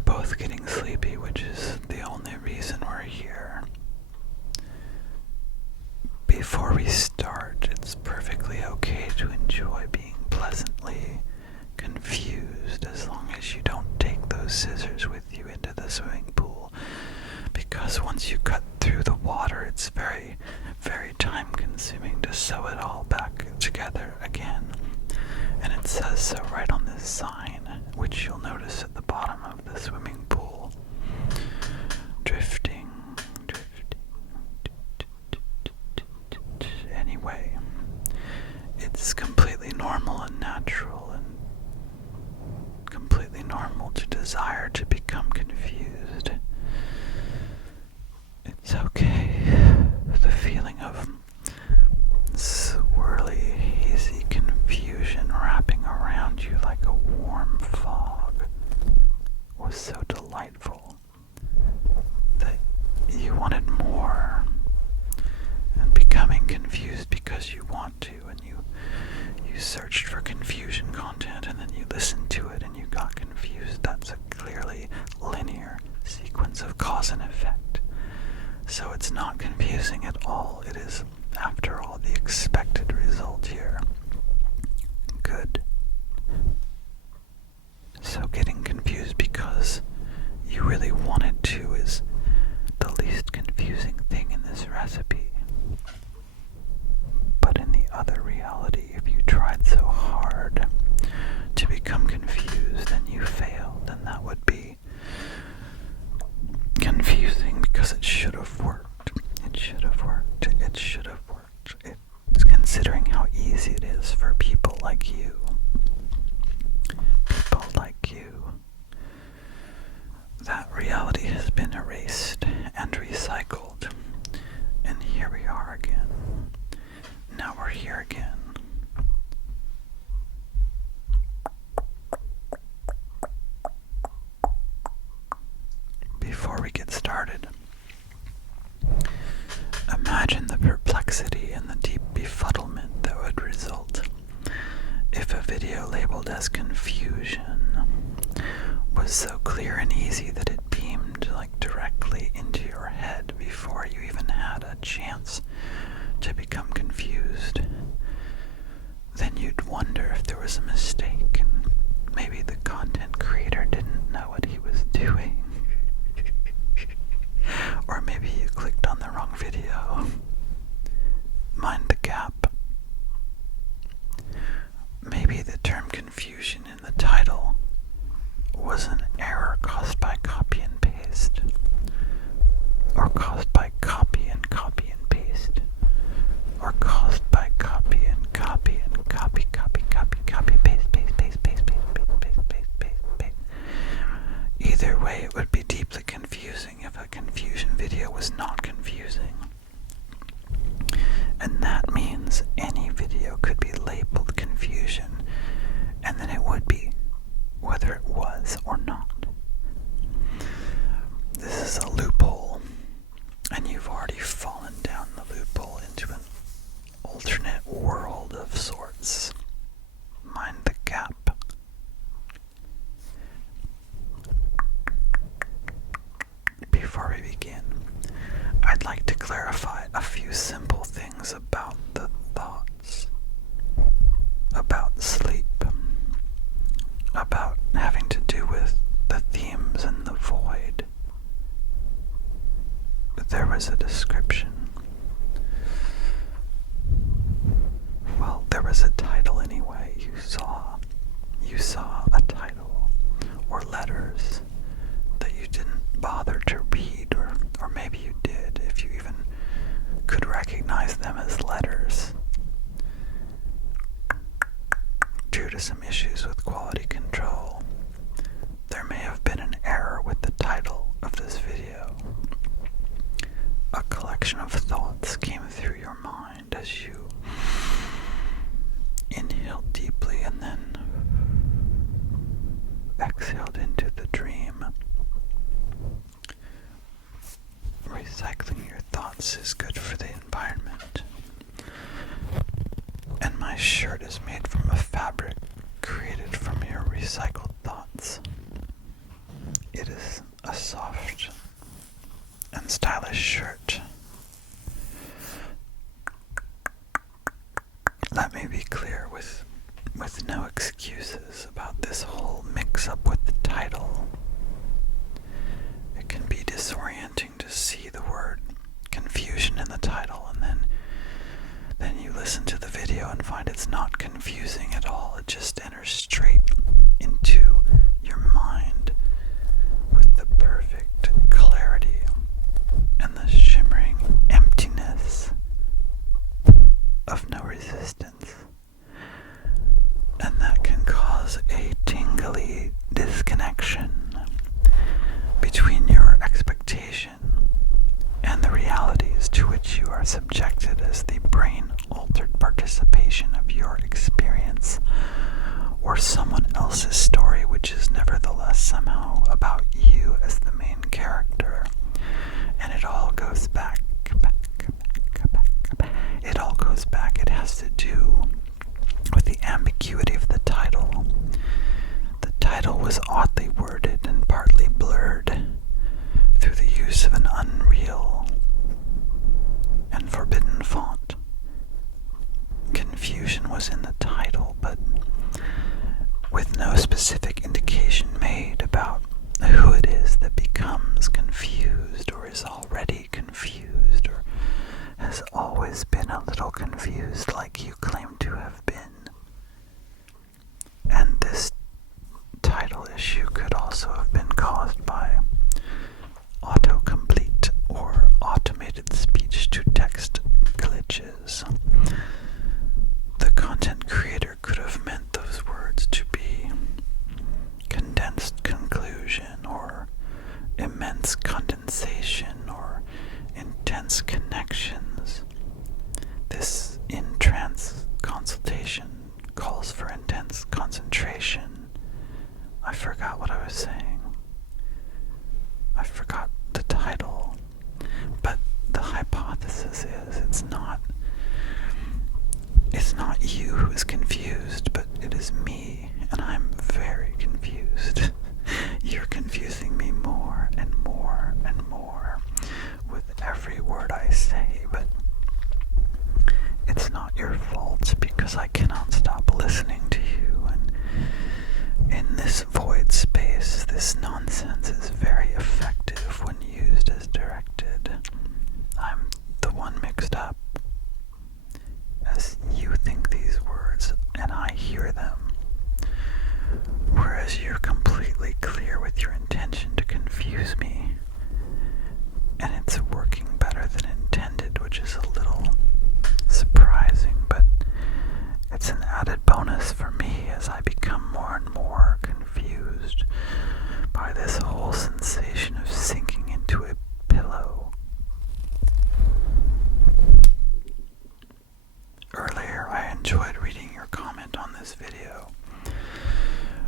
we're both getting sleepy, which is the only reason we're here. Before we start, it's perfectly okay to enjoy being pleasantly confused as long as you don't take those scissors with you into the swimming pool, because once you cut through the water, it's very, very time consuming to sew it all back together again. And it says so right on this sign, which you'll notice at the bottom of the swimming pool. Drifting. Anyway, it's completely normal and natural and completely normal to desire to become confused. It's okay. The feeling of swirly, hazy confusion wrapping around you like a warm fog was so delightful that you wanted more, and becoming confused because you want to, and you searched for confusion content, and then you listened to it and you got confused. That's a clearly linear sequence of cause and effect. So it's not confusing at all. It is, after all, the expected result here. Good. So getting confused because you really wanted to is the least confusing thing in this recipe. But in the other reality, if you tried so hard to become confused and you failed, then that would be confusing because it should have worked. It should have worked. It should have worked. It's considering how easy it is for people like you. People like you. That reality has been erased and recycled. And here we are again. Now we're here again. Before we get started, imagine the perplexity and the deep befuddlement that would result if a video labeled as confusion was so clear and easy that it beamed like directly into your head before you even had a chance to become confused. Then you'd wonder if there was a mistake and maybe the content creator didn't know what he was doing. Or maybe you clicked on the wrong video. Mind the gap. Maybe the term confusion in the title was an error caused by copy and paste, or caused by copy and paste, or caused by copy and copy, paste. Either way, it would be deeply confusing if a confusion video was not confusing. And that means any video could be labeled confusion, and then it would be, whether it was or not. This is a loophole, and you've already fallen down the loophole into an alternate world of sorts. Mind the gap. Before we begin, I'd like to clarify a few simple things about the thoughts, about sleep, about having to do with the themes and the void. There was a description. Well, there was a title anyway. You saw a title or letters that you didn't bother to read, or maybe you did, if you even could recognize them as letters. Due to some issues with quality control, there may have been an error with the title of this video. A collection of thoughts came through your mind as you inhaled deeply and then exhaled into the dream. Recycling your thoughts is good for the environment. And my shirt is made from a fabric created from your recycled thoughts. It is stylish shirt. Let me be clear with no excuses about this whole mix-up with the title. It can be disorienting to see the word confusion in the title, and then you listen to the video and find it's not confusing at all. It just enters straight into your mind with the perfect clarity and the shimmering emptiness of no resistance. And that can cause a tingly disconnection between your expectation and the realities to which you are subjected as the brain-altered participation of your experience or someone else's story, which is nevertheless somehow about you as the main character. And it all goes back. It all goes back. It has to do with the ambiguity of the title. The title was oddly worded and partly blurred through the use of an unreal and forbidden font. Confusion was in the title, but with no specific indication made about who it is that becomes confused or is already confused or has always been a little confused like you claim to have been. And this title issue could also have been caused by autocomplete or automated speech-to-text glitches. The content creator could have meant those words to be condensed conclusion or immense condensation or intense connections. This in-trance consultation calls for intense concentration. I forgot what I was saying. I forgot the title. But the hypothesis is it's not you who is confused, but it is me, and I'm very confused. You're confusing me more and more and more with every word I say, but it's not your fault because I cannot stop listening to you, and in this void space, this nonsense is very effective when used as directed. I'm the one mixed up, as you think these words and I hear them, whereas you're completely clear with your intention to confuse me, and it's working better than intended, which is a little surprising, but it's an added bonus for me as I become more and more confused by this whole sensation of sinking into a pillow. Earlier, I enjoyed reading your comment on this video,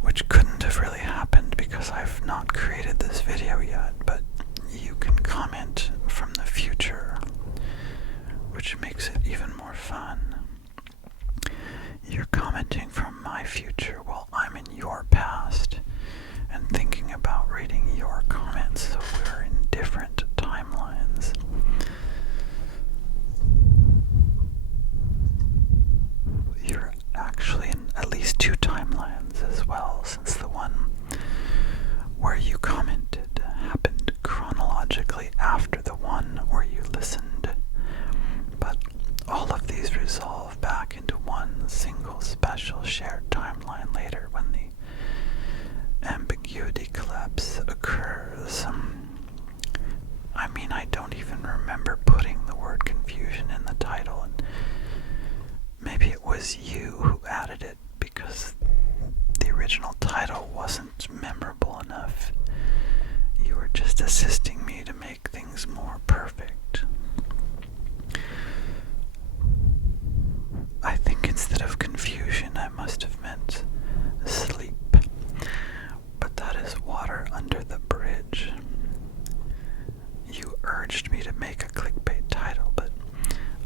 which couldn't have really happened because I've not created this video yet, but you can comment from the future, which makes it even more fun. You're commenting from my future while I'm in your past and thinking about reading your comments, so we're in different timelines. You're actually in at least two timelines as well, since the one where you commented happened chronologically after the one where you listened. But all of these resolve back into one single special shared timeline later when the ambiguity collapse occurs. I mean, I don't even remember putting the word confusion in the title, and maybe it was you who added it because the original title wasn't memorable enough. You were just assisting me to make things more perfect. I think instead of confusion, I must have meant sleep. But that is water under the bridge. You urged me to make a clickbait title, but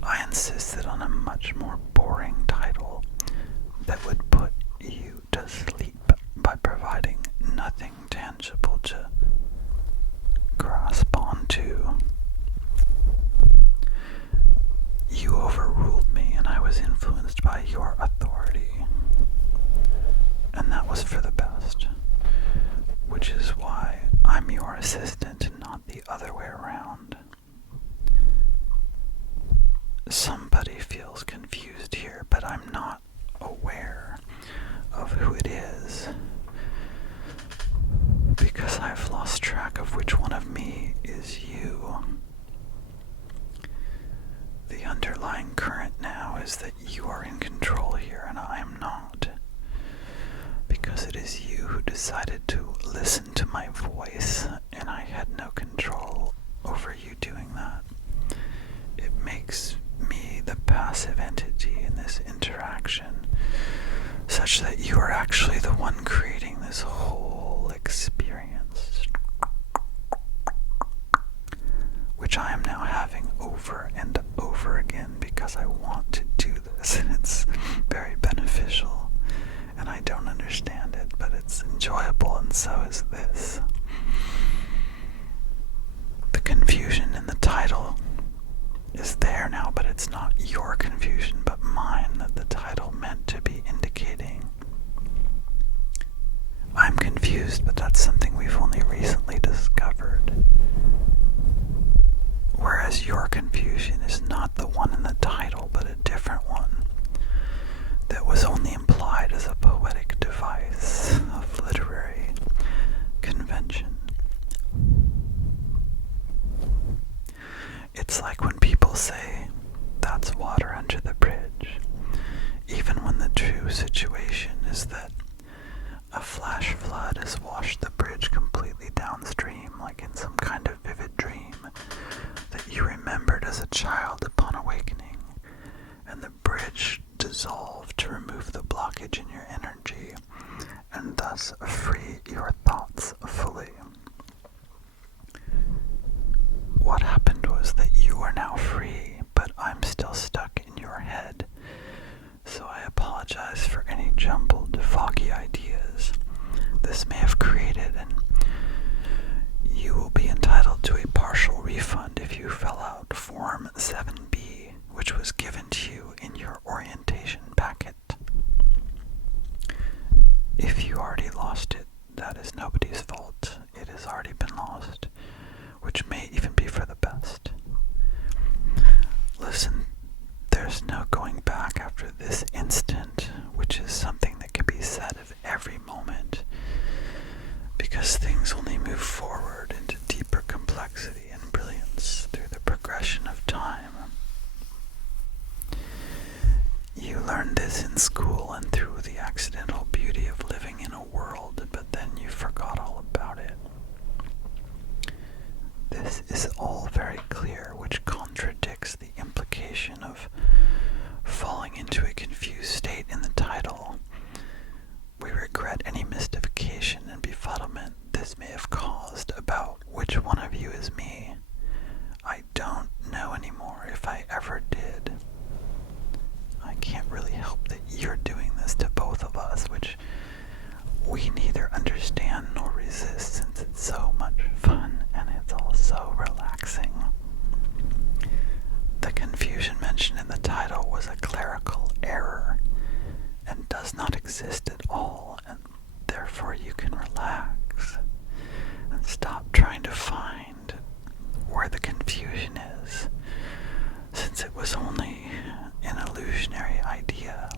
I insisted on a much more boring title that would put you to sleep by providing nothing tangible to grasp onto. your assistant and not the other way around. Somebody feels confused here, but I'm not aware of who it is because I've lost track of which one of me is you. The underlying current now is that you are in control here and I am not, because it is you who decided to listen to my voice and I had no control over you doing that. It makes me the passive entity in this interaction, such that you are actually the one creating this whole experience, which I am now having over and over again because I want to do this, and it's very beneficial, and I don't understand it, but it's enjoyable, and so is this. The confusion in the title is there now, but it's not your confusion, but mine that the title meant to be indicating. I'm confused, but that's something we've only recently discovered. Whereas your confusion is not the one in the title, but a different one that was only implied as a poetic device of literary convention. It's like when people say, that's water under the bridge, even when the true situation is that a flash flood has washed the bridge completely downstream, like in some kind of vivid dream that you remembered as a child upon awakening, and the bridge dissolved to remove the blockage in your energy, and thus free your thoughts fully. What happened was that you are now free, but I'm still stuck in your head. So I apologize for any jumbled, foggy ideas this may have created, and you will be entitled to a partial refund if you fill out Form 7B, which was given to you in your orientation packet. If you already lost it, that is nobody's fault. It has already been lost, which may even be for the best. Listen, there's no going back after this instant, which is something that can be said of every moment, because things only move forward into deeper complexity and brilliance through the progression of time. You learned this in school and through the accidental beauty of living in a world, but then you forgot all about it. This is all very clear, which contradicts the implication of falling into a confused state in the title. We regret any mystification and befuddlement this may have caused about which one of you is me. I don't know anymore if I ever did. I can't really help that you're doing this to both of us, which we neither understand nor resist, since it's so much fun and it's all so relaxing. The confusion mentioned in the title was a clerical error and does not exist at all, and therefore you can relax and stop trying to find where the confusion is, since it was only an illusionary idea,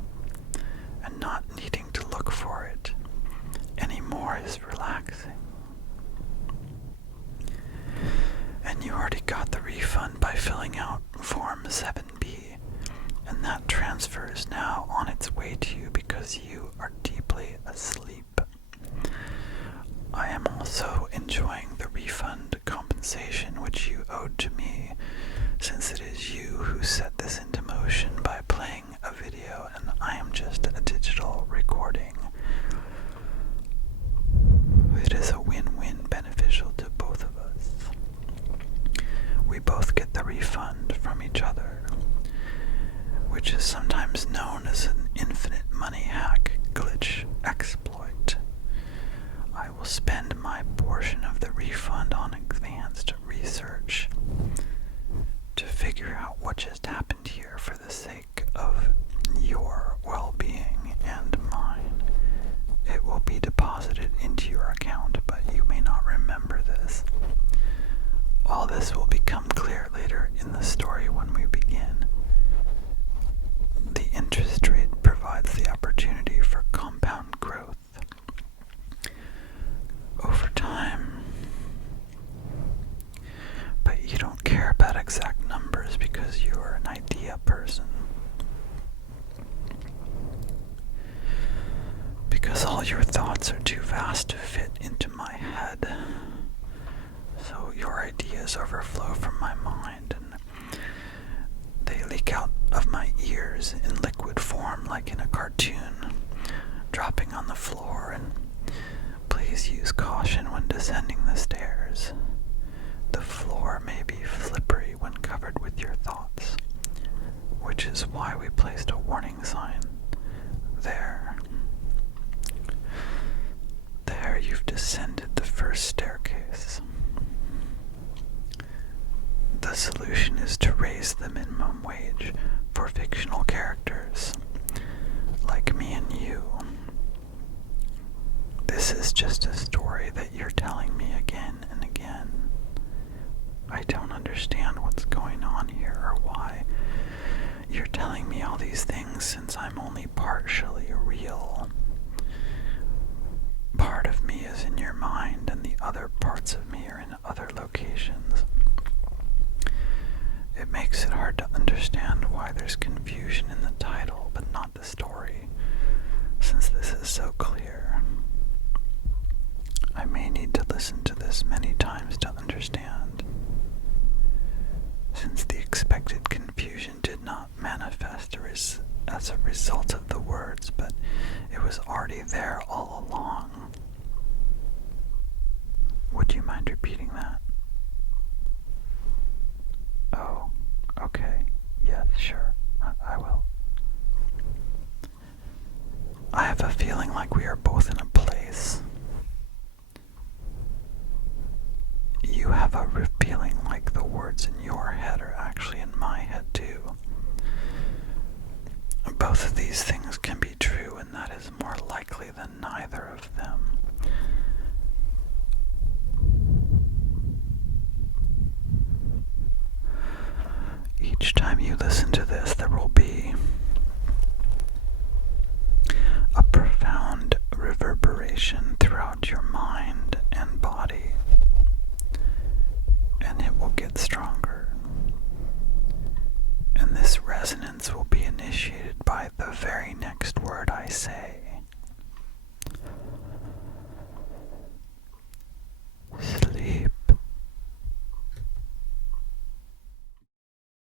and not needing to look for it anymore is relaxing. And you already got the refund by filling out Form 7B, and that transfer is now on its way to you because you are deeply asleep. I am also enjoying the refund compensation which you owed to me, since it is you who set this into motion by playing a video and I am just a digital recording. It is a win-win, beneficial to both of us. We both get the refund from each other, which is sometimes known as an infinite money hack glitch exploit. I will spend my portion of the refund on advanced research to figure out what just happened here for the sake of your well-being and mine. It will be deposited into your account, but you may not remember this. exact numbers because you are an idea person. Because all your thoughts are too vast to fit into my head. So your ideas overflow from my mind and they leak out of my ears in liquid form like in a cartoon, dropping on the floor. And please use caution when descending the stairs. The floor may be slippery when covered with your thoughts, which is why we placed a warning sign there. There you've descended the first staircase. The solution is to raise the minimum wage for fictional characters, like me and you. This is just a story that you're telling me again and again. I don't understand what's going on here or why you're telling me all these things since I'm only partially real. Part of me is in your mind and the other parts of me are in other locations. It makes it hard to understand why there's confusion in the title but not the story, since this is so clear. I may need to listen to this many times to understand, since the expected confusion did not manifest as a result of the words, but it was already there all along. Would you mind repeating that? Oh, okay. Yes, sure. I will. I have a feeling like we are both in a place. You have a feeling like the words in your head are actually in my head too. Both of these things can be true, and that is more likely than neither of them. Each time you listen to this, there will be a profound reverberation throughout your mind and body, and it will get stronger. And this resonance will be initiated by the very next word I say.